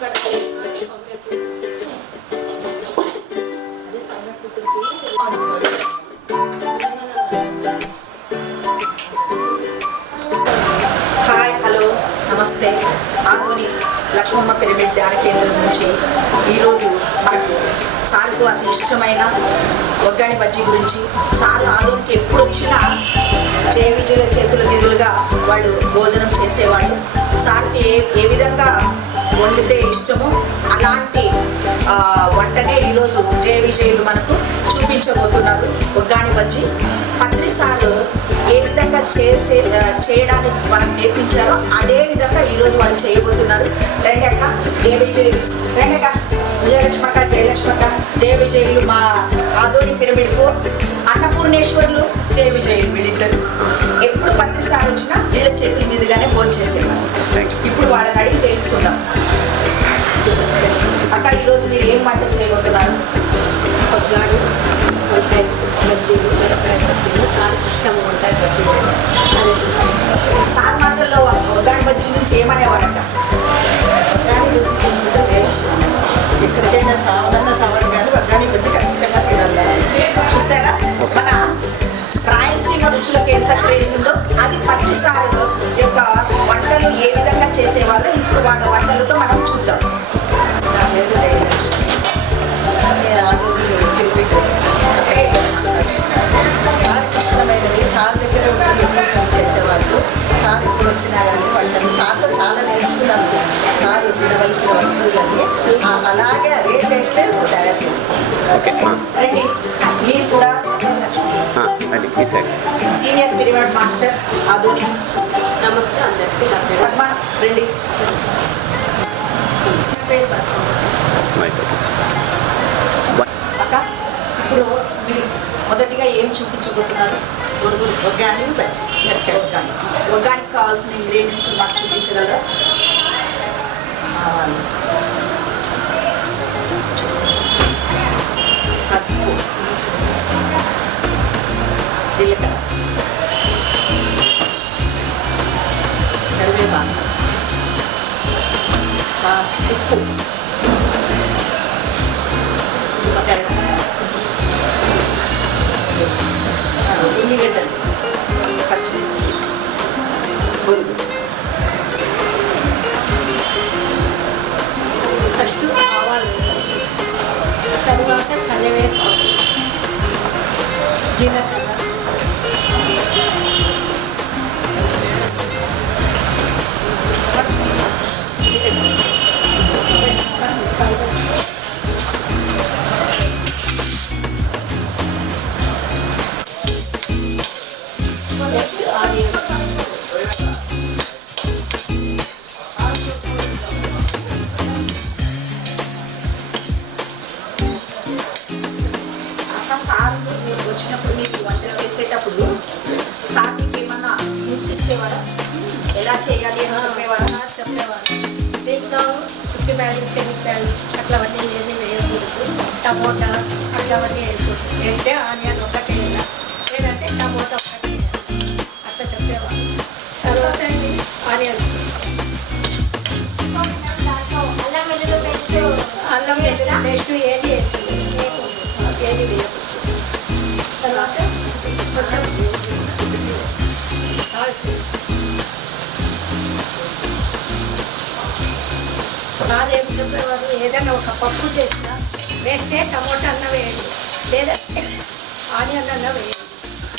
Hi, hello, నమస్తే. Adoni Lakshmamma pyramid ధ్యాన కేంద్రం నుంచి ఈరోజు మనకు సార్కు అతి ఇష్టమైన ఒగ్గాని బజ్జీ గురించి, సార్ ఆదోనికి ఎప్పుడు వచ్చినా విజయ చేతుల మీదులుగా వాళ్ళు భోజనం చేసేవాళ్ళు. సార్కి ఏ విధంగా వండితే ఇష్టమో అలాంటి వంటనే ఈరోజు విజయులు మనకు చూపించబోతున్నారు. ఒగ్గాని బజ్జీ పత్రి సార్ ఏ విధంగా చేయడానికి వాళ్ళకి నేర్పించారో అదే విధంగా ఈరోజు వాళ్ళు చేయబోతున్నారు. రెండక్క విజయులు, రెండక్క విజయలక్ష్మక్క, జయలక్ష్మక్క, విజయులు మా ఆదోని పిరమిడ్కు అన్నపూర్ణేశ్వర్లు, విజయులు వీళ్ళిద్దరు ఎప్పుడు పత్రి సార్ వచ్చినా వీళ్ళ చేతుల మీదుగానే భోజనం చేసేవారు. ఇప్పుడు వాళ్ళని అడిగి తెలుసుకుందాం. అక్క, ఈరోజు మీరు ఏం వంట చేయబోతున్నారు? ఒగ్గాని వంకాయ బజ్జీలు, మిరపకాయ బజ్జీలు. సార్కి ఇష్టం వంకాయ బజ్జీలు. సార్ మాటల్లో ఒగ్గాని బజ్జీ గురించి ఏమనేవారంట? ఒగ్గాని బజ్జీ తింటే వేస్ట్. ఎక్కడికైనా చావదన్నా చావడు కానీ ఒగ్గాని బజ్జీ ఖచ్చితంగా తినాలి. చూసారా, మన రాయలసీమ రుచులకు ఎంత క్రేజ్ ఉందో అది పత్రి సార్ యొక్క వంటలు ఏ విధంగా చేసేవాళ్ళు ఇప్పుడు వాళ్ళ వంటలతో మనం చూద్దాం. నా పేరు జయలక్ష్మి. నేను ఆదోని పిలిపిట్. సార్కి ఇష్టమైనవి సార్ దగ్గర ఉండి ఎక్కువ చేసేవాళ్ళు. సార్ ఇప్పుడు వచ్చినా కానీ వంటలు సార్తో చాలా నేర్చుకున్నాము. సార్ తినవలసిన వస్తువులన్నీ అలాగే అదే టేస్టే తయారు చేస్తాం. రండి, మీరు కూడా సీనియర్ పిరమిడ్ మాస్టర్ ఆదోని. నమస్తే అందరికీ. నా పేరు పద్మ, రండి. అక్క, ఇప్పుడు మీరు మొదటిగా ఏం చూపించబోతున్నారు? ఒగ్గాని బజ్జీ, మిరపకాయ బజ్జీ. ఒగ్గానికి కావాల్సిన ఇంగ్రీడియంట్స్ మాకు చూపించగలరా? ఆవాలు, పసుపు, జీలకర్ర, కరివేపాకు, ఉప్పు, నిమ్మకాయ రసం, ఉల్లిగడ్డలు, పచ్చిమిర్చి, బొరుగు. ఫస్ట్ ఆవాలు వేసి, తర్వాత కరివేపాకు, జీలకర్ర, పసుపు, ఆనియన్స్. అక్క, సార్ మీరు వచ్చినప్పుడు మీకు వంట చేసేటప్పుడు సార్ మీకు ఏమన్నా హింట్స్ ఇచ్చేవారా? ఎలా చేయాలి అని చెప్పేవారా? చెప్పేవారు దీంట్లో ఉల్లిపాయలు, శనగపాయలు అట్లవన్నీ ఏది వేయకూడదు. టమోటా అట్లవన్నీ వేయకూడదు. వేస్తే ఆనియన్ ఒకటి లేదంటే టమోటా ఒకటి అట్లా చెప్పేవారు. తర్వాత ఆనియన్స్, అల్లం వెల్లుల్లి పేస్ట్ ఏది వేస్తుంది ఏది వేయకూడదు. తర్వాత కొంచెం సాల్ట్. సార్ ఏం చెప్పేవారు, ఏదైనా ఒక పప్పు చేసినా వేస్తే టమోటా అన్న వేయండి, లేదా ఆనియన్ అన్న వేయండి,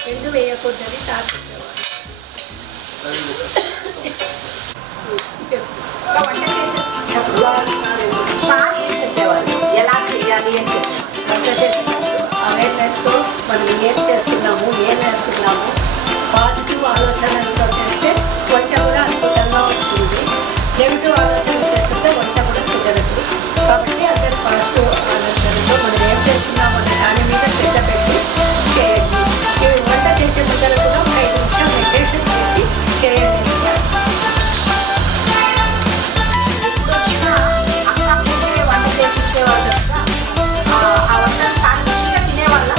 రెండు వేయకూడదని సార్ చెప్పేవారు. వంట చేసేటప్పుడు సార్ ఏం చెప్పేవారు, ఎలా చేయాలి అని చెప్పేవారు? వంట చేసినప్పుడు అవేర్నెస్తో మనం ఏం చేస్తున్నాము, ఏం వేస్తున్నాము, పాజిటివ్ ఆలోచనలతో చేస్తే వంట కూడా అద్భుతంగా వస్తుంది. నెగిటివ్ ఆలోచనలు చేస్తుంటే వంట కూడా కుదరదు. కాబట్టి అందరు పాజిటివ్ ఆలోచనతో మనం ఏం చేస్తున్నాము అనే దాని మీద శ్రద్ధ పెట్టి చేయండి. ఈ వంట చేసే ముందర కూడా ఒక 5 నిమిషాలు మెడిటేషన్ చేసి చేయండి. ఇప్పుడు వచ్చిన అక్క వంట చేసి ఇచ్చేవాళ్ళు కదా, ఆ వంటలు సార్ రుచిగా తినేవాళ్ళ?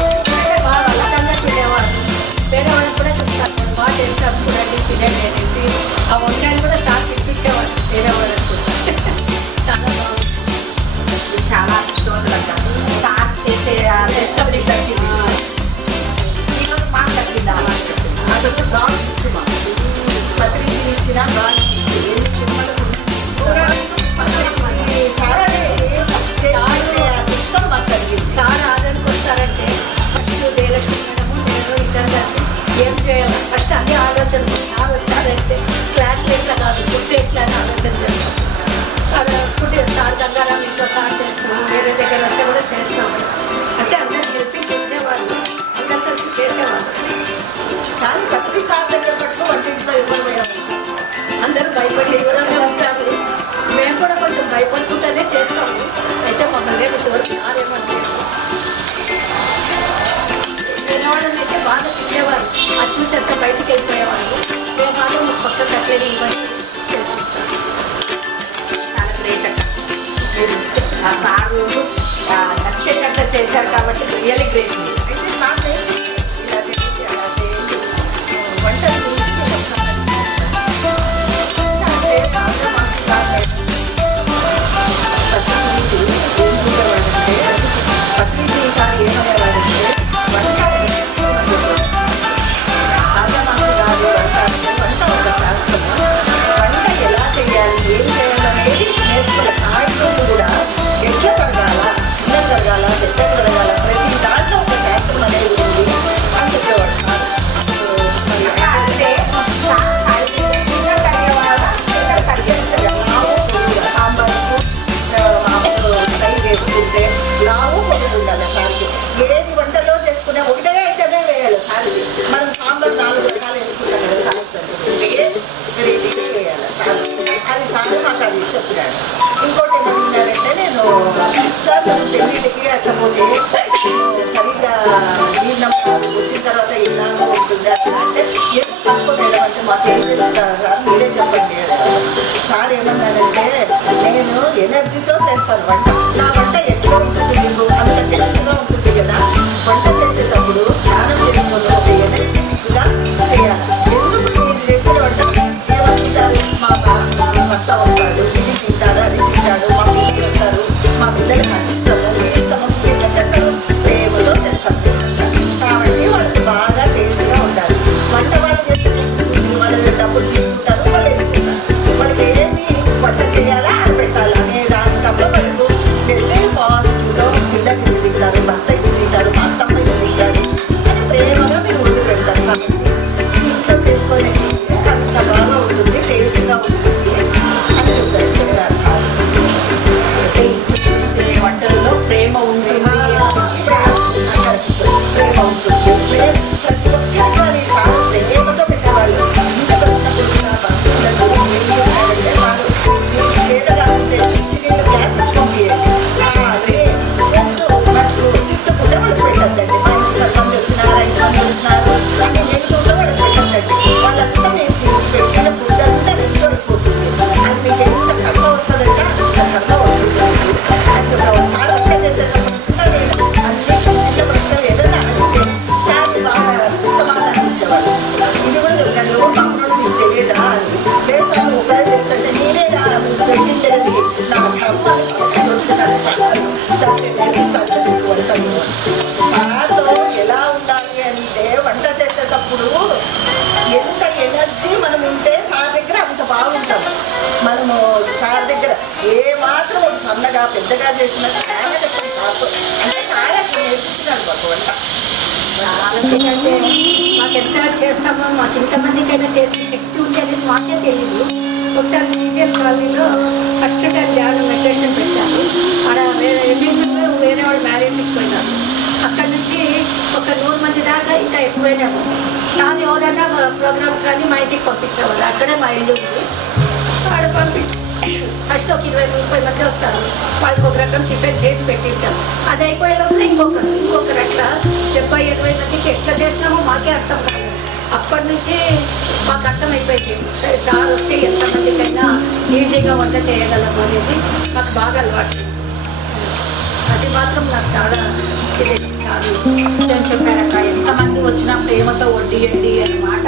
వాళ్ళందరూ తినేవారు. వేరే వాళ్ళకి కూడా చెప్తారు, బాగా చేస్తారు చూడండి తినండి అనేసి. ఆ వంకాయలు కూడా సార్ తినిపించేవారు వేరే వాళ్ళకి కూడా. చాలా బాగుంది. చేసే అదృష్టం నీకు దక్కింది. ఈరోజు మాకు దక్కింది ఆ నష్టం. అదొక గాడ్ గిఫ్ట్ మాకు. పత్రిక ఇచ్చిన గాడ్ గిఫ్ట్. ఎన్ని చిన్నలకు అదృష్టం మాకు కలిగింది. సార్ ఆదరణకు వస్తారంటే ఫస్ట్ జయలక్ష్మి మేడము నేను ఇద్దరు కలిసి ఏం చేయాలి ఫస్ట్ అదే ఆలోచన. సార్ వస్తారంటే క్లాస్లో ఎట్లా కాదు ఫుడ్ ఎట్లా అని ఆలోచన చేస్తాం. ఫుడ్ సార్ గంగారాం ఇంట్లో సార్ చేసినాము, వేరే దగ్గర అంతా కూడా చేసినాము. అంటే అందరికి హెల్పింగ్ ఇచ్చేవాళ్ళు, అందరితో చేసేవాళ్ళు. కానీ పత్రిక సార్ దగ్గర పట్టు వంటింట్లో ఎవరు పోయాము. అందరూ భయపడి దూరంగా ఉంటారు. మేము కూడా కొంచెం భయపడుకుంటూనే చేస్తాము. అయితే మమ్మల్ని ఇంతవరకు సారేమని చేస్తాం. వాళ్ళని అయితే బాగా తిట్టేవారు. అది చూసి అంతా బయటికి వెళ్ళిపోయేవాళ్ళు. మేము వాళ్ళు పక్క కట్టేది ఇవన్నీ చేసిస్తాను. చాలా గ్రేట్ అక్క. మీరు ఆ సారు నచ్చేటట్టు చేశారు కాబట్టి రియల్లీ గ్రేట్. అయితే సార్ ఇలా చేయండి అలా చేయండి వంట గురించి నేను ఒకసారి అంటే రాజా మాస్టర్ గారు పత్రిక గురించి ఏం చూడేవాడంటే పత్రిక ఈసారి ఏమనేవాడంటే వంట రాజా మాస్టర్ గారు వంట ఒక శాస్త్రం. వంట ఎలా చేయాలి ఏం చేయాలి అనేది నేర్చుకోవాలి. కాయలు కూడా ఎట్లా తరగాల, చిన్న తరగాల, పెద్ద తరగాల, ప్రతి దాంట్లో ఒక శాస్త్రం అనేది ఉంది అని చెప్పేవాడు సార్. మరి అంటే చిన్న తగ్గేవాళ్ళ చిన్న తగ్గేస్తారు. లావు కొద్దిగా సాంబార్కు మామూలు ఫ్రై చేసుకుంటే లావు పొడుగు ఉండాలి సార్కి. ఏది వంటలో చేసుకునే ఒకటే ఐటమే వేయాలి సార్కి. మనం సాంబార్ 4 రకాలు వేసుకుంటాం కదా సార్. రేట్ వేయాలి సార్. అది సార్ మాకు అది చెప్పినాడు. ఇంకోటి ఏమన్నారంటే నేను సార్ మనం పెళ్ళిళ్ళకి అట్లా పోతే సరిగ్గా జీర్ణం వచ్చిన తర్వాత ఎలా ఉంటుంది అట్లా అంటే ఎందుకు పట్టుకోలేడం అంటే మాకు ఏం తెలుస్తారు సార్ మీరే చెప్పండి అన్నారు. సార్ ఏమన్నాడంటే నేను ఎనర్జీతో చేస్తాను వంట. నా వంట ఎట్లా ఉంటుంది మీకు అంత టేస్ట్గా ఉంటుంది కదా. వంట చేసేటప్పుడు ధ్యానం చేసుకొని ఒక ఎనర్జెటిక్గా చేయాలి. ఎందుకు మీరు చేసిన వంట ఏమనుకుంటారు, మా భర్త వస్తాడు ఇది తింటాడు అది తింటాడు, మా పిల్లలు వస్తారు, మా పిల్లలకి నాకు ఇష్టము మీ ఇష్టము ఎట్లా చేస్తారు, ప్రేమతో చేస్తారు. కాబట్టి వాళ్ళకి బాగా టేస్ట్గా ఉండాలి. వంట వాళ్ళు చేస్తే వాళ్ళు డబ్బులు తీసుకుంటారు, వాళ్ళు వెళ్ళిపోతారు. వాళ్ళకి ఏమి వంట చేయాలా అని పెట్టాలి అనే దాని తప్ప వాళ్ళకు మీరు పాజిటివ్గా పిల్లకి ఇది తింటారు, భర్త ఇది తింటారు, మా అత్తమ్మ ఇది తింటారు అని ప్రేమగా మీరు వండి పెడతారు. కాబట్టి ఇంట్లో చేసుకొని అంత బాగా ఉంటుంది, టేస్ట్గా ఉంటుంది అని చెప్పారు సార్. చేసే వంటల్లో ప్రేమ ఉంటుంది. ప్రేమ ఉంటుంది. ప్రతి ఒక్కరి సార్ ప్రేమతో పెట్టేవాళ్ళు. ఇంటికి వచ్చినప్పుడు కూడా బంధువులకు ఏం చెప్పారంటే వాళ్ళు చేదగా ఉంటే చిన్న గ్లాస్ ఇచ్చి పంపించండి. అదే మట్టు తిట్టుకుంటే వాళ్ళకి పెట్టద్దండి. మా ఇంటికి 10 మంది వచ్చినారు 5 మంది వచ్చినారు అని నెట్టుకుంటే వాళ్ళకి పెట్టద్దండి. వాళ్ళంతా మేము పెట్టిన ఫుడ్ అంతా నెట్టు అయిపోతుంది. అది మీకు ఎంత కర్మ వస్తుందంటే అంత కర్మ వస్తుంది అని చెప్పేవాళ్ళు. సార్ వంట చేసేటప్పుడు నేను అన్ని చిన్న ప్రశ్నలు ఏదైనా అడిగితే సార్ బాగా సమాధానం ఇచ్చేవాళ్ళు. ఇది కూడా చెప్పాను ఎవరు మామూలు మీకు తెలియదా అని. లేదు సార్ ఒకడే తెలుసు అంటే నేనేనా మీకు పెట్టిండేది నా కర్మ అని దొరుకుతున్నాను సార్. సరే నేర్పిస్తాను మీకు వంటలు. సార్తో ఎలా ఉండాలి అంటే వంట చేసేటప్పుడు ఎంత ఎనర్జీ మనం ఉంటే సార్ దగ్గర అంత బాగుంటాం. మనము సార్ దగ్గర ఏ మాత్రం ఒక సన్నగా పెద్దగా చేసిన చాలా చెప్తాం సార్తో. అంటే సార్ అట్లా నేర్పించినాడు మాకు వంట. ఎందుకంటే మాకు ఎంత చేస్తామో మాకు ఇంతమందికైనా చేసే శక్తి ఉంది అనేది మాకే తెలియదు. ఒకసారి టీచర్ కాలనీలో ఫస్ట్ టైం ధ్యానం మెడిటేషన్ పెట్టారు. ఆడ వేరే వాళ్ళు మ్యారేజ్కి పోయినారు. అక్కడ నుంచి ఒక 100 మంది దాకా ఇంకా ఎక్కువైనాము. సార్ ఎవరైనా ప్రోగ్రామ్ కానీ మా ఇంటికి పంపించేవాళ్ళు. అక్కడే మా ఇల్లు ఉంది. ఆడ పంపిస్తే ఫస్ట్ ఒక 20-30 మంది వస్తారు. వాళ్ళకి ఒక రకం టిఫిన్ చేసి పెట్టింటాం. అది అయిపోయే లోపల ఇంకొకరు అట్లా 70-80 మందికి ఎట్లా చేసినామో మాకే అర్థం కాదు. అప్పటి నుంచి మాకు అర్థమైపోయింది సార్ వస్తే ఎంతమందికైనా ఈజీగా వంట చేయగలము అనేది మాకు బాగా అలవాటు. అది మాత్రం నాకు చాలా ఇది సార్ నేను చెప్పారక్క ఎంతమంది వచ్చినా ప్రేమతో వడ్డీయండి అన్నమాట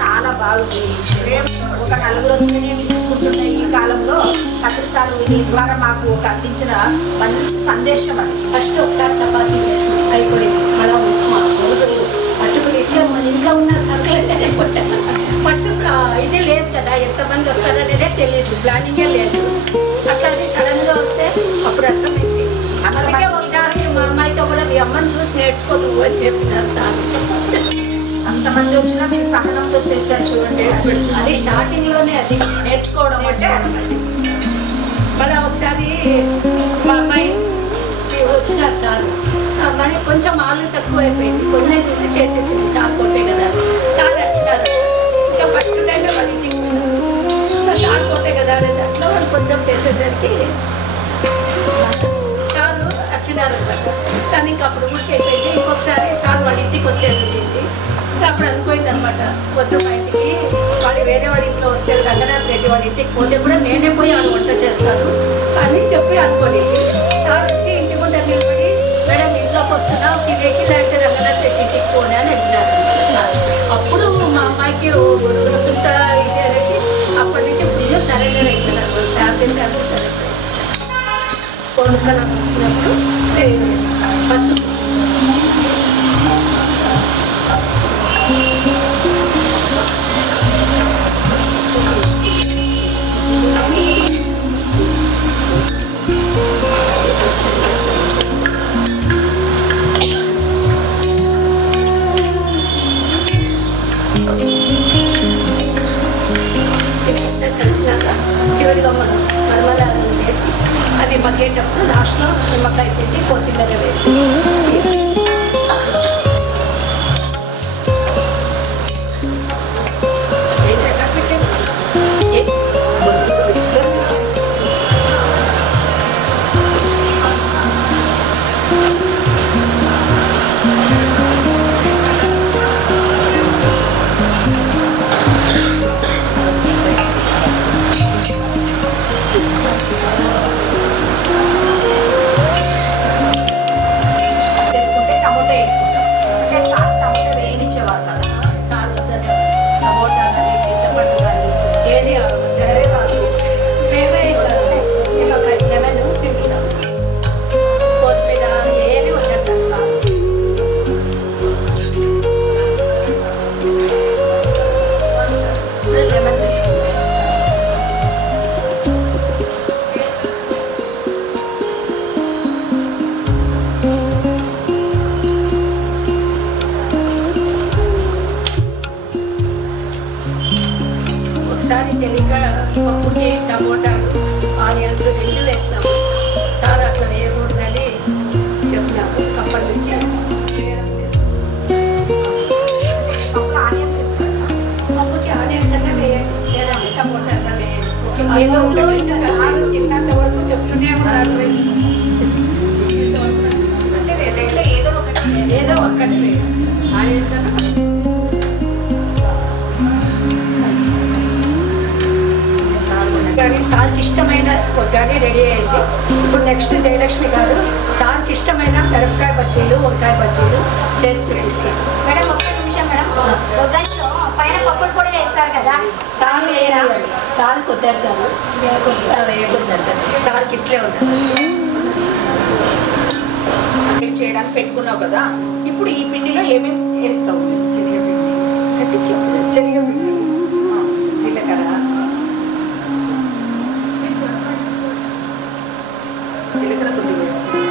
చాలా బాగుంది ఈ విషయం. ఒక నలుగురు వస్తేనే విసుక్కుంటున్న ఈ కాలంలో కత్తిసారు మీ ద్వారా మాకు ఒక అందించిన మంచి సందేశం అది. ఫస్ట్ ఒకసారి చపాతీ చేసి అయిపోయింది. మళ్ళీ ఉప్మా గొడుగులు అటుకులు ఇట్లా మన ఇంట్లో ఉన్న సరుకులనే కొట్టాను. ఫస్ట్ ఇది లేదు కదా, ఎంతమంది వస్తారనేదే తెలియదు, ప్లానింగే లేదు. అట్లాంటి సడన్గా వస్తే అప్పుడు అర్థమైంది. అందుకే ఒకసారి మా అమ్మాయితో కూడా మీ అమ్మని చూసి నేర్చుకో నువ్వు అని చెప్పినారు సార్. అంతమంది వచ్చినా మీరు సహనంతో చేశారు చూడండి. అది స్టార్టింగ్లోనే అది నేర్చుకోవడం అది. మళ్ళీ ఒకసారి మా అమ్మాయి వచ్చినారు సార్, మరి కొంచెం ఆలు తక్కువ అయిపోయింది, కొంచెం చేసేసింది సార్ కొట్టే కదా. సార్ వచ్చినారు, ఇంకా ఫస్ట్ టైమే వాళ్ళ ఇంటికి పోయినారు. సార్ కొట్టే కదా అనే దాంట్లో వాళ్ళు కొంచెం చేసేసరికి సారు వచ్చినారు అనమాట. కానీ ఇంకా అప్పుడు ఊరికి అయిపోయింది. ఇంకొకసారి సార్ వాళ్ళ ఇంటికి వచ్చేది ఉంటుంది. అప్పుడు అనుకోయింది అనమాట, వద్దు మా ఇంటికి, వాళ్ళు వేరే వాళ్ళ ఇంట్లో వస్తే రంగనాథ్ రెడ్డి వాళ్ళ ఇంటికి పోతే కూడా నేనే పోయి ఆడ వంట చేస్తాను అని చెప్పి అనుకోలేదు. సార్ వచ్చి ఇంటి ముందర నిలబడి మేడం ఇంట్లోకి వస్తున్నా తినేకి లేకపోతే రంగనాథ్ రెడ్డి ఇంటికి పోనీ అని అడిగినారు సార్. అప్పుడు మా అమ్మాయికి ఇంత ఇది అనేసి అప్పటి నుంచి ఫుల్ సరెండర్ అయిపోయినారు. ఫ్యామిలీ సరెండర్ కొనుక్కలు వచ్చినప్పుడు బస్సు కలిసినాక చివరిగా మనం మరమరాలు వేసి అది మగ్గేటప్పుడు లాస్ట్లో నిమ్మకాయ పెట్టి కొత్తిమీర వేసి వేసుకుంటే టమోటా వేసుకుంటాం. అంటే సార్ టమోటా వేయనిచ్చేవారు కదా. సార్ టమోటా కానీ చింతపండు కానీ ఏది వేరే వాళ్ళు మేమే నిమ్మకాయ లెమన్ పిండుతాం. కొత్తిమీర ఏది వద్దంటారు సార్. ఇప్పుడు లెమన్ వేస్తాం. ఒకసారి తెలియక పప్పుకి టమోటాలు ఆనియన్స్ రెండు వేసినాము. సార్ అట్లా వేయకూడదని చెప్పినాము. అప్పటి నుంచి వేయడం లేదు. అప్పుడు ఆనియన్స్ వేస్తారా? పప్పుకి ఆనియన్స్ అన్నా వేయండి, లేదంటే టమోటా అన్నా వేయండి. ఏదో అందులో ఒకటి ఇంకా సార్ తిన్నంత వరకు చెప్తూనే ఉన్నారు. అంటే రెండిట్లో ఏదో ఒకటి ఏదో ఒక్కటి వేయండి, ఆనియన్స్ అన్నా. కానీ సార్కి ఇష్టమైన ఒగ్గాని రెడీ అయింది. ఇప్పుడు నెక్స్ట్ జయలక్ష్మి గారు సార్కి ఇష్టమైన మిరపకాయ బజ్జీలు, వంకాయ బజ్జీలు చేసి చూపిస్తారు. మేడం ఒక్క నిమిషం మేడం. ఒగ్గంలో పైన పప్పులు కూడా వేస్తారు కదా, సార్ వేయరా? సార్ కుదరతారు, వేయకుంటారు. సార్కి ఇట్లే ఉంటారు. వేడి చేయడానికి పెట్టుకున్నావు కదా. ఇప్పుడు ఈ పిండిలో ఏమేమి వేస్తావు? శనగపిండి శనగపిండి జీలకర్ర జీలకర్ర కొద్దిగా వేసుకుంటాం.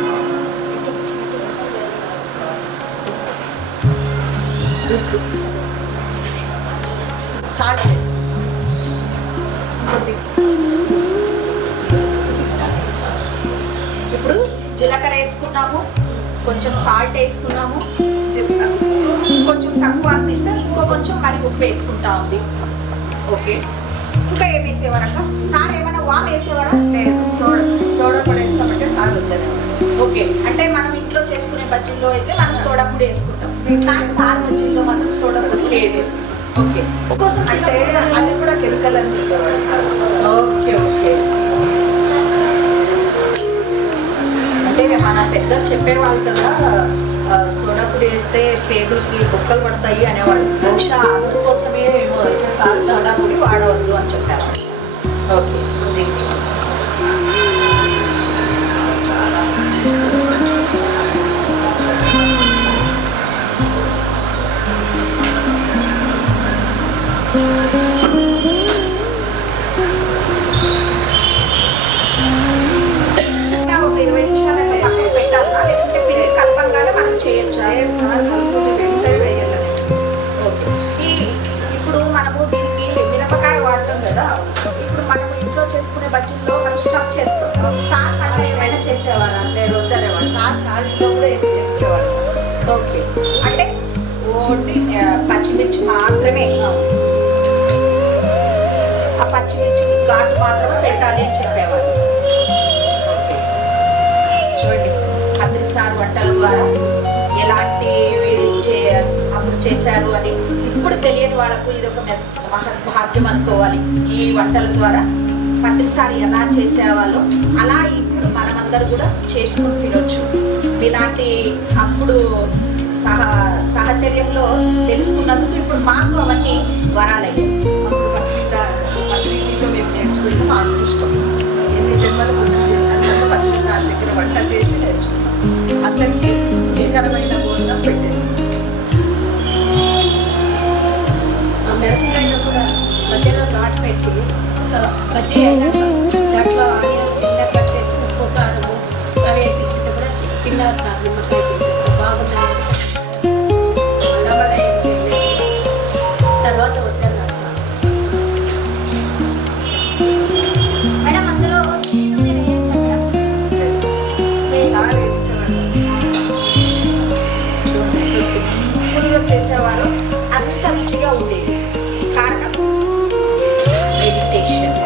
సాల్ట్ వేసుకుంటాం కొద్దిగా. ఇప్పుడు జీలకర్ర వేసుకున్నాము, కొంచెం సాల్ట్ వేసుకున్నాము, కొంచెం తక్కువ అనిపిస్తే ఇంకో కొంచెం మరి ఉప్పు వేసుకుంటా ఉంది. ఓకే, ఇంకా ఏం వేసేవారక్క? సార్ ఏమైనా వామ్ వేసేవారా? లేదు, సోడా పొడి వేస్తామంటే సార్ వద్దనే. ఓకే, అంటే మనం ఇంట్లో చేసుకునే బజ్జీల్లో అయితే మనం సోడా పొడి వేసుకుంటాం. కానీ సార్ బజ్జీల్లో మాత్రం సోడా పొడి లేదు. ఓకే, కోసం అంటే అది కూడా కెమికల్ అని చెప్పేవాడు సార్. ఓకే ఓకే, అంటే మన పెద్దలు చెప్పేవాళ్ళు కదా, సోడా పొడి వేస్తే పేగులకి బొక్కలు పడతాయి అనేవాళ్ళు. బహుశా అందుకోసమే ఏమో అయితే సార్ సోడా పొడి వాడవద్దు అని చెప్పేవాళ్ళు. ఓకే, దీన్ని ఒక 20 నిమిషాలు పక్కన పెట్టాలా, లేకుంటే పిండి కలపంగానే మనం చేయొచ్చా? సార్ కలుపుకుంటే వెంటనే వేయాలని. ఓకే. ఇప్పుడు మనము దీనికి మిరపకాయ వాడతాం కదా, ఇప్పుడు మనం ఇంట్లో చేసుకునే బజ్జీల్లో మనం స్టఫ్ చేస్తాం. సార్ అలా ఏమైనా చేసేవారా? లేదు వద్దనేవాడు సార్. సాల్ట్లో కూడా వేసి వేయించేవాడు. ఓకే, అంటే ఓన్లీ పచ్చిమిర్చి మాత్రమే, ఆ పచ్చిమిర్చికి ఘాటు మాత్రమే పెట్టాలి అని చెప్పేవారు. ఓకే, చూడండి కద్రి సార్ వంటల ద్వారా ఎలాంటి అప్పుడు చేశారు అని ఇప్పుడు తెలియని వాళ్ళకు ఇది ఒక మహద్భాగ్యం అనుకోవాలి. ఈ వంటల ద్వారా పత్రిసారి ఎలా చేసేవాళ్ళో అలా ఇప్పుడు మనమందరూ కూడా చేసుకుని తినొచ్చు. ఇలాంటి అప్పుడు సహచర్యంలో తెలుసుకున్నందుకు ఇప్పుడు మాకు అవన్నీ వరాలయ్యాయి. అప్పుడు పత్రిజీతో మేము నేర్చుకుని మా అదృష్టం. ఎన్ని జన్మలు పుణ్యం చేస్తున్నామో పత్రి సార్ దగ్గర వంట చేసి నేర్చుకున్నాం. అందరికీ రుచికరమైన భోజనం పెట్టేసి ఆ మిరపకాయలు కూడా మధ్యలో ఘాటు పెట్టి బజ్జీ అయినాక దాంట్లో ఆనియన్స్ చిన్న కట్ చేసి ఉప్పు కారము అవి వేసి ఇచ్చింది కూడా తిన్నారు సార్. నిమ్మకాయ పిండి బాగున్నాయి. అలా ఏం చేయలేదు. తర్వాత వద్దన్నారు సార్. మేడం అందులో నూనె వేయచ్చా మేడం? సార్ వేయించేవాడు. చూడండి ఎంత సింపుల్గా చేసేవారు, అంత రుచిగా ఉండేది. కారణం మెడిటేషన్,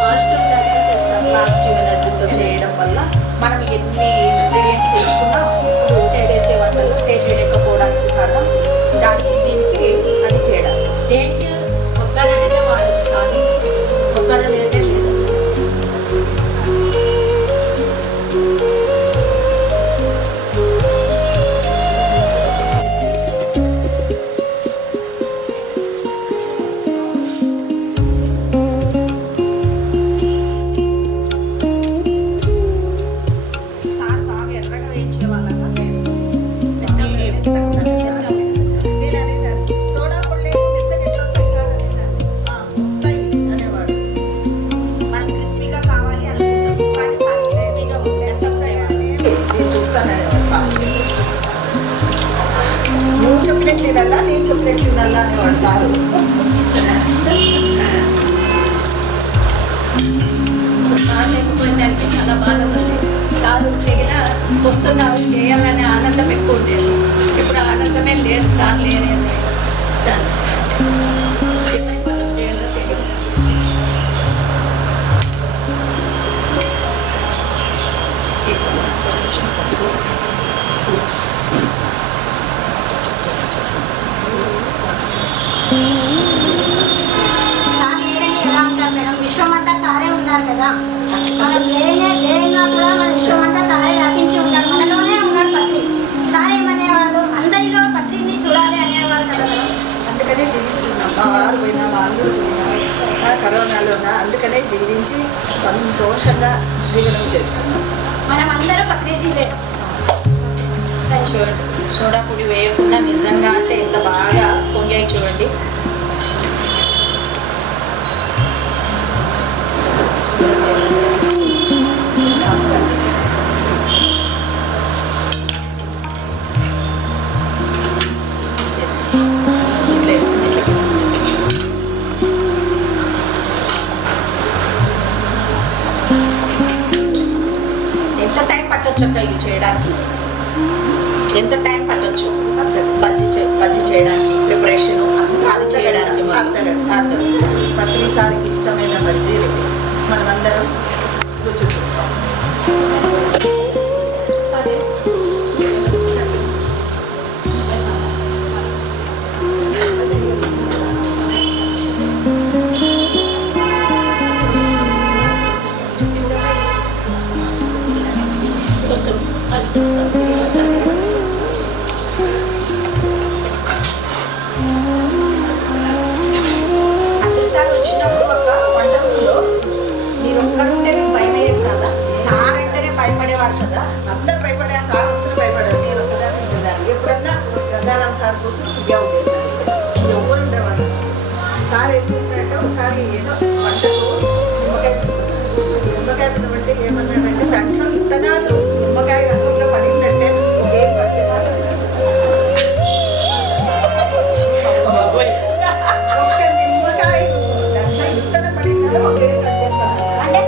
పాజిటివ్ దాకా చేస్తారు. పాజిటివ్ ఎనర్జీతో చేయడం వల్ల మనం ఎన్ని ఇంగ్రీడియంట్స్ వేసుకున్నా ఇప్పుడు చేసే వంటల్లో టేస్ట్ లేకపోవడానికి కారణం దానికి దీనికి అది తేడా. దేనికి కొబ్బరి అనేది వాడదు సార్. కొబ్బరి లేదే లేదు అసలు. సార్ బాగా ఎర్రగా వేయించే వాళ్ళగా మెత్తగా ఉండాలి సార్. నేను అనేదాన్ని సోడా పొడి లేదు మెత్తగా ఎట్లా వస్తాయి సార్ అనేదాన్ని. వస్తాయి అనేవాడు. మనం క్రిస్పీగా కావాలి అనుకుంటాం, కానీ సార్ క్రిస్పీగా నేను చూస్తాననేవాడు సార్. నువ్వు చెప్పినట్లు వినాలా నేను చెప్పినట్లు వినాలా అనేవాడు సారు. సార్ లేకపోయిందంటే చాలా బాధగా ఉంది. సార్ తెగిన వస్తున్నారు చేయాలనే ఆనందం ఎక్కువ ఉండేది. ఇప్పుడు ఆనందమే లేదు సార్. లేనేది ఎవరి కోసం చేయాలో తెలియదు. సార్ లేదని ఎలా ఉంటారు మేడం? విశ్వం అంతా సారే ఉన్నారు కదా. మనం లేనా కూడా మన విశ్వం అంతా సారే వ్యాపించి ఉన్నాడు. మనలోనే ఉన్నాడు పత్రి. సార్ ఏమనేవాళ్ళు? అందరిలో పత్రిని చూడాలి అనేవాళ్ళు కదా మేడం. అందుకనే జీవించున్నాం. మా వారు పోయినా మా అల్లుడు పోయినా కరోనాలోనా అందుకనే జీవించి సంతోషంగా జీవనం చేస్తున్నాం. మనం అందరూ పత్రిశీలే. చూడండి సోడా పొడి వేయకుండా నిజంగా అంటే ఎంత బాగా పొంగాయి చూడండి. ఇట్లా వేసుకుని ఇట్లా తీసేసేయండి. ఎంత టైం పట్టొచ్చు అక్క ఇవి చేయడానికి? ఎంత టైం పట్టొచ్చు బజ్జీ చేయడానికి? ప్రిపరేషన్ అది చేయడానికి అర్థగంట పత్రి సార్కి ఇష్టమైన బజ్జీ రెడీ. మనమందరం రుచి చూస్తాం. అదే కావాల్సి వస్తుంది ఈ పచ్చడి వేసి. అదృసారి వచ్చినప్పుడు ఒక వంట రూమ్లో మీరు ఒక్కడుంటే మీకు భయం అయ్యేది కదా, సార్ అంటేనే భయపడేవారు కదా. అందరు భయపడే ఆ సార్ వస్తున్న భయపడారు. నేను ఒకదాన్ని ఇంకోదాన్ని. ఎప్పుడన్నా గంగారాం సార్ కూతురు దివ్య ఉండేది. ఎవరు ఉండేవాళ్ళు. సార్ ఏం చేసినట్టే ఒకసారి ఏదో వంటకు నిమ్మకాయ పినమంటే ఏమన్నాడంటే దాంట్లో విత్తనాలు నిమ్మకాయ రసంలో పడిందంటే ఒక ఏం కట్ చేస్తాడు. ఒక్క నిమ్మకాయ దాంట్లో విత్తనం పడిందంటే ఒక ఏం కట్ చేస్తాడు. అంటే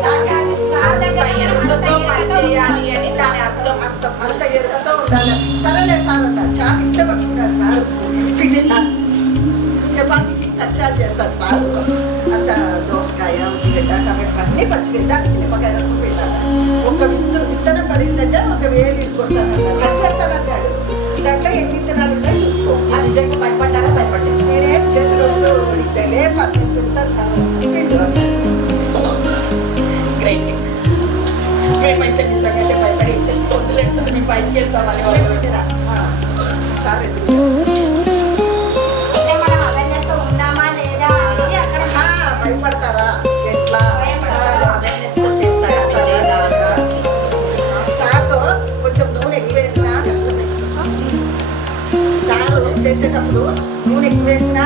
సార్ దగ్గర ఎరుకతో పని చేయాలి అని దాని అర్థం. అంత ఎరుకతో ఉండాలి. సరేలే సార్ అన్నాడు. చాకు ఇట్టే పట్టుకున్నాడు సార్. చపాతీకి కచ్చాలు చేస్తాడు సార్. అంత దోసకాయ ఉల్లిగడ్డ టమాటో అన్నీ పచ్చిమిరపకాయ నిమ్మకాయ రసం పెట్టాలి. ఒక విత్తనం పడిందంటే ఒక వేలు ఇరుకొడతానన్నాడు. కట్ చేస్తానన్నాడు. దాంట్లో ఎన్ని విత్తనాలు ఉన్నాయో చూసుకో. ఆ నిజంగా భయపడ్డారా? భయపడలేదు. నేనేం చేతులు పడితే లే సార్ నేను పెడతాను సార్ పిండు గ్రేట్. మేమైతే నిజంగా భయపడి వద్దులేదు సార్ మేము బయటికి వెళ్తామని పెట్టినా సార్ ఎదురు అంటే మనం అవేర్నెస్తో ఉన్నామా లేదా అనేది అక్కడ భయపడతారా ఎట్లా అవేర్నెస్తో చేస్తారా? చేస్తారా? సార్తో కొంచెం నూనె ఎక్కువ వేసినా కష్టమే. సారు చేసేటప్పుడు నూనె ఎక్కువ వేసినా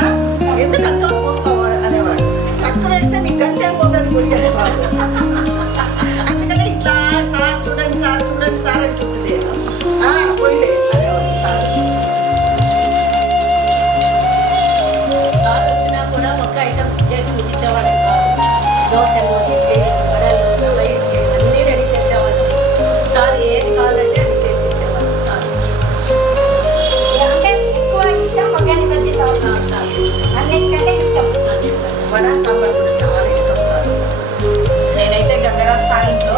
ఎందుకు అంత పోస్తావు అనేవాడు. తక్కువ వేస్తే నీ గంటే పోతుంది పోయి అనేవాడు. అందుకనే ఇట్లా సార్ చూడండి సార్ చూడండి సార్ అంటుంటుంది. పోయిలే అనేవాడు సార్. సార్ వచ్చినా కూడా ఒక ఐటమ్ చేసి ఇచ్చేవాళ్ళు కాదు. దోశలు, ఇడ్లీ, వడలు, ఇడ్లీ అన్నీ రెడీ చేసేవాళ్ళు. సార్ ఏది కావాలంటే అది చేసి ఇచ్చేవాళ్ళు సార్. అంటే ఎక్కువ ఇష్టం ఒగ్గాని బజ్జీ సార్. సార్ అన్నిటికంటే ఇష్టం. వడ సాంబార్ కూడా చాలా ఇష్టం సార్. నేనైతే గంగారాం సార్ ఇంట్లో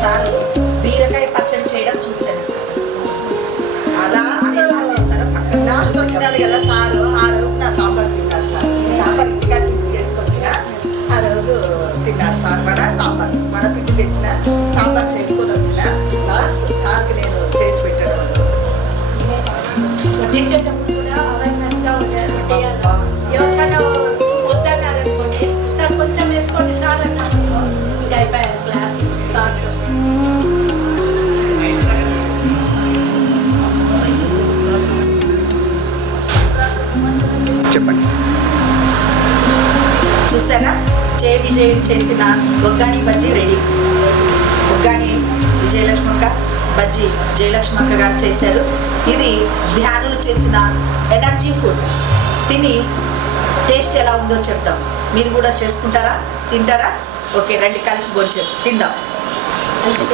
సార్ బీరకాయ పచ్చడి చేయడం చూశాను. లాస్ట్ వచ్చినాడు కదా సారు. ఆ రోజు నా సాంబార్ తిన్నాడు సార్. నేను సాంబార్ ఇంటికాడ మిక్స్ చేసుకొచ్చిన ఆ రోజు తిన్నాడు సార్. వడ పిండి తెచ్చిన సాంబార్ చేసుకొని వచ్చిన లాస్ట్ సార్కి నేను చేసి పెట్టాను ఆ రోజు. వడ్డించేటప్పుడు కూడా అవేర్నెస్గా వడ్డేయాలి. ఎవరికైనా వద్దన్నారు అనుకోండి, సార్ కొంచెం వేసుకోండి సార్ అన్నారు అనుకో, ఇంకా అయిపోయారు క్లాస్ సార్తో. చెప్పండి. చూసారా? జయ విజయ్ చేసిన ఒగ్గాని బజ్జీ రెడీ. ఒగ్గాని విజయలక్ష్మక్క బజ్జీ జయలక్ష్మక్క గారు చేశారు. ఇది ధ్యానులు చేసిన ఎనర్జీ ఫుడ్. తిని టేస్ట్ ఎలా ఉందో చెప్తాం. మీరు కూడా చేసుకుంటారా? తింటారా? ఓకే రండి కలిసి భోంచేద్దాం, తిందాం. కలిసి